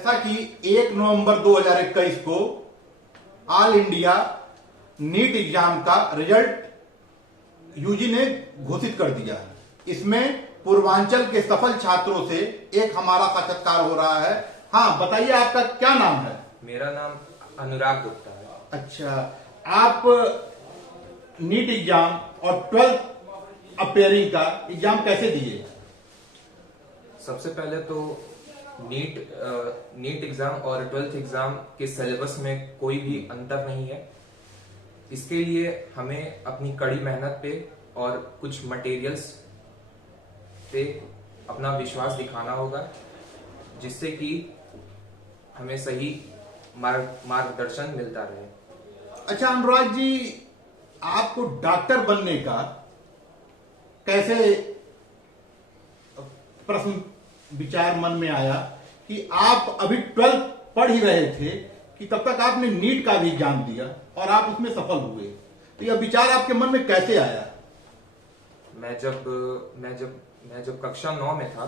जैसा कि 1 नवंबर 2021 को ऑल इंडिया नीट एग्जाम का रिजल्ट यूजी ने घोषित कर दिया है। इसमें पूर्वांचल के सफल छात्रों से एक हमारा साक्षात्कार हो रहा है। हाँ, बताइए आपका क्या नाम है? मेरा नाम अनुराग गुप्ता है। अच्छा, आप नीट एग्जाम और 12th अपेयरिंग का एग्जाम कैसे दिए? सबसे पहले तो नीट एग्जाम और 12th एग्जाम के सिलेबस में कोई भी अंतर नहीं है। इसके लिए हमें अपनी कड़ी मेहनत पे और कुछ मटेरियल्स पे अपना विश्वास दिखाना होगा, जिससे कि हमें सही मार्गदर्शन मिलता रहे। अच्छा अनुराग जी, आपको डॉक्टर बनने का कैसे प्रश्न विचार मन में आया कि आप अभी 12th पढ़ ही रहे थे कि तब तक आपने नीट का भी एग्जाम दिया और आप उसमें सफल हुए, तो यह विचार आपके मन में कैसे आया? मैं जब कक्षा 9 में था,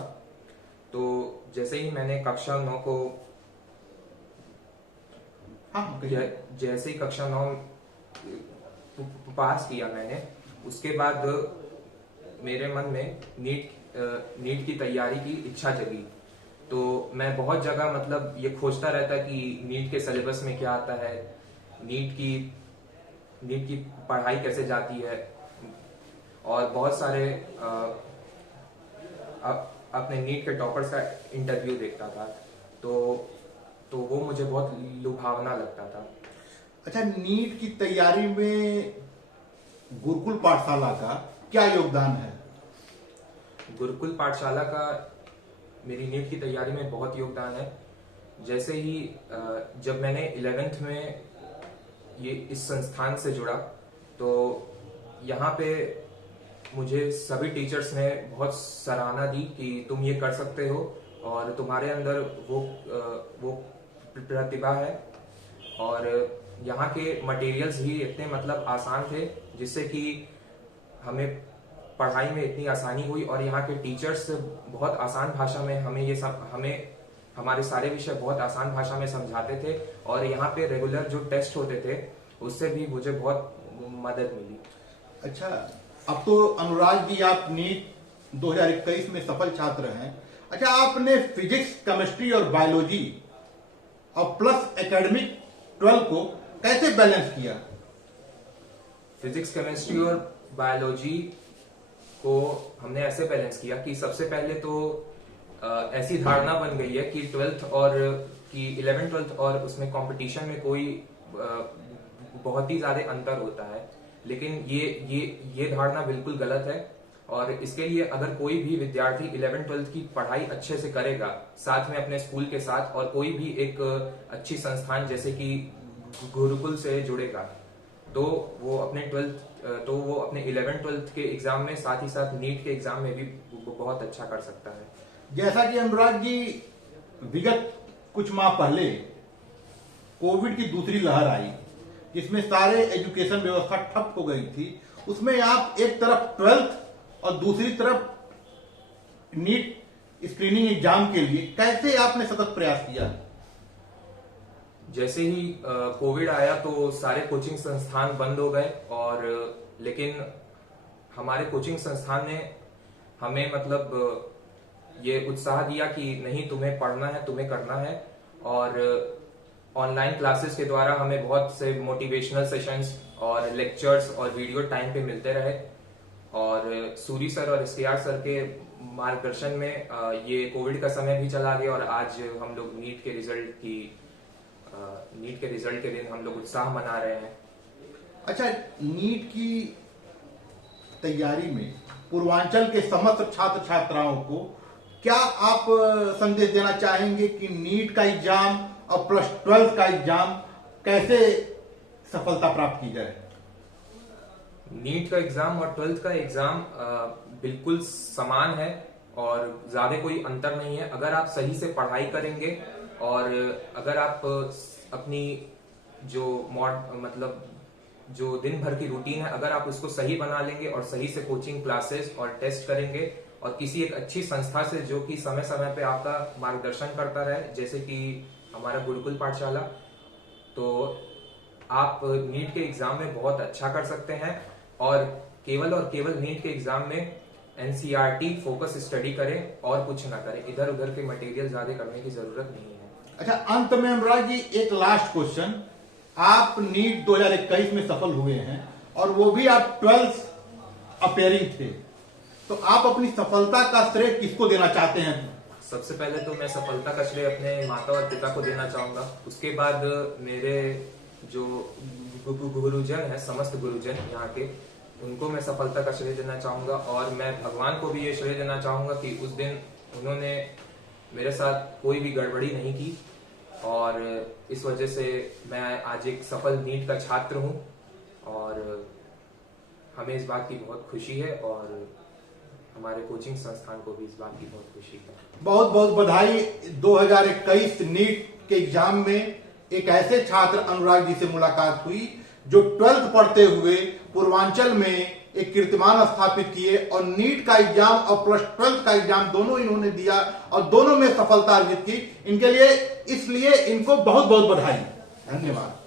तो जैसे ही मैंने कक्षा 9 को जैसे ही कक्षा 9 पास किया मैंने, उसके बाद मेरे मन में नीट की तैयारी की इच्छा जगी। तो मैं बहुत जगह मतलब ये खोजता रहता कि नीट के सिलेबस में क्या आता है, नीट की पढ़ाई कैसे जाती है, और बहुत सारे अपने नीट के टॉपर्स का इंटरव्यू देखता था। तो वो मुझे बहुत लुभावना लगता था। अच्छा, नीट की तैयारी में गुरुकुल पाठशाला का क्या योगदान है? गुरुकुल पाठशाला का मेरी नीट की तैयारी में बहुत योगदान है। जैसे ही जब मैंने 11th में इस संस्थान से जुड़ा, तो यहाँ पे मुझे सभी टीचर्स ने बहुत सराहना दी कि तुम ये कर सकते हो और तुम्हारे अंदर वो प्रतिभा है। और यहाँ के मटेरियल्स भी इतने मतलब आसान थे, जिससे कि हमें पढ़ाई में इतनी आसानी हुई। और यहाँ के टीचर्स बहुत आसान भाषा में हमें हमारे सारे विषय बहुत आसान भाषा में समझाते थे। और यहाँ पे रेगुलर जो टेस्ट होते थे, उससे भी मुझे बहुत मदद मिली। अच्छा, अब तो अनुराग जी आप नीट 2021 में सफल छात्र हैं। अच्छा, आपने फिजिक्स, केमिस्ट्री और बायोलॉजी और प्लस एकेडमिक 12 को कैसे बैलेंस किया? फिजिक्स, केमिस्ट्री और बायोलॉजी को हमने ऐसे बैलेंस किया कि सबसे पहले तो ऐसी धारणा बन गई है कि 11th और उसमें कंपटीशन में कोई बहुत ही ज्यादा अंतर होता है। लेकिन ये धारणा बिल्कुल गलत है। और इसके लिए अगर कोई भी विद्यार्थी 11th-12th की पढ़ाई अच्छे से करेगा, साथ में अपने स्कूल के साथ, और कोई भी एक अच्छी संस्थान जैसे कि गुरुकुल से जुड़ेगा, तो वो अपने 11th-12th के एग्जाम में, साथ ही साथ नीट के एग्जाम में भी बहुत अच्छा कर सकता है। जैसा कि अनुराग जी, विगत कुछ माह पहले कोविड की दूसरी लहर आई, जिसमें सारे एजुकेशन व्यवस्था ठप हो गई थी। उसमें आप एक तरफ 12th और दूसरी तरफ नीट स्क्रीनिंग एग्जाम के लिए कैसे आपने सतत प्रयास किया? जैसे ही कोविड आया तो सारे कोचिंग संस्थान बंद हो गए, और लेकिन हमारे कोचिंग संस्थान ने हमें मतलब ये उत्साह दिया कि नहीं, तुम्हें पढ़ना है, तुम्हें करना है। और ऑनलाइन क्लासेस के द्वारा हमें बहुत से मोटिवेशनल सेशंस और लेक्चर्स और वीडियो टाइम पे मिलते रहे। और सूरी सर और SKR सर के मार्गदर्शन में ये कोविड का समय भी चला गया, और आज हम लोग नीट के रिजल्ट के दिन हम लोग उत्साह मना रहे हैं। अच्छा, नीट की तैयारी में पूर्वांचल के समस्त छात्र छात्राओं को क्या आप संदेश देना चाहेंगे कि नीट का एग्जाम और प्लस 12th का एग्जाम कैसे सफलता प्राप्त की जाए? नीट का एग्जाम और 12th का एग्जाम बिल्कुल समान है और ज्यादा कोई अंतर नहीं है। अगर आप सही से पढ़ाई करेंगे और अगर आप अपनी जो दिन भर की रूटीन है, अगर आप उसको सही बना लेंगे और सही से कोचिंग क्लासेस और टेस्ट करेंगे और किसी एक अच्छी संस्था से जो कि समय समय पे आपका मार्गदर्शन करता रहे, जैसे कि हमारा गुरुकुल पाठशाला। तो आप नीट के एग्जाम में बहुत अच्छा कर सकते हैं और केवल नीट के एग्जाम में एनसीईआरटी फोकस स्टडी करें और कुछ ना करें, इधर उधर के मटेरियल ज्यादा करने की जरूरत नहीं है। अच्छा, अंत में अनुराग जी एक लास्ट क्वेश्चन, आप नीट 2021 में सफल हुए हैं और वो भी आप 12th अपेयरिंग थे, तो आप अपनी सफलता का श्रेय किसको देना चाहते हैं? सबसे पहले तो मैं सफलता का श्रेय अपने माता और पिता को देना चाहूंगा। उसके बाद मेरे जो गुरुजन है, समस्त गुरुजन यहाँ के, उनको मैं सफलता का श्रेय देना चाहूंगा। और मैं भगवान को भी ये श्रेय देना चाहूंगा कि उस दिन उन्होंने मेरे साथ कोई भी गड़बड़ी नहीं की और इस वजह से मैं आज एक सफल नीट का छात्र हूँ और हमें इस बात की बहुत खुशी है और हमारे कोचिंग संस्थान को भी इस बात की बहुत खुशी है। बहुत बहुत बधाई। 2021 नीट के एग्जाम में एक ऐसे छात्र अनुराग जी से मुलाकात हुई जो 12th पढ़ते हुए पूर्वांचल में एक कीर्तिमान स्थापित किए और नीट का एग्जाम और प्लस 12th का एग्जाम दोनों इन्होंने दिया और दोनों में सफलता अर्जित की। इनके लिए इसलिए इनको बहुत बहुत बधाई। धन्यवाद।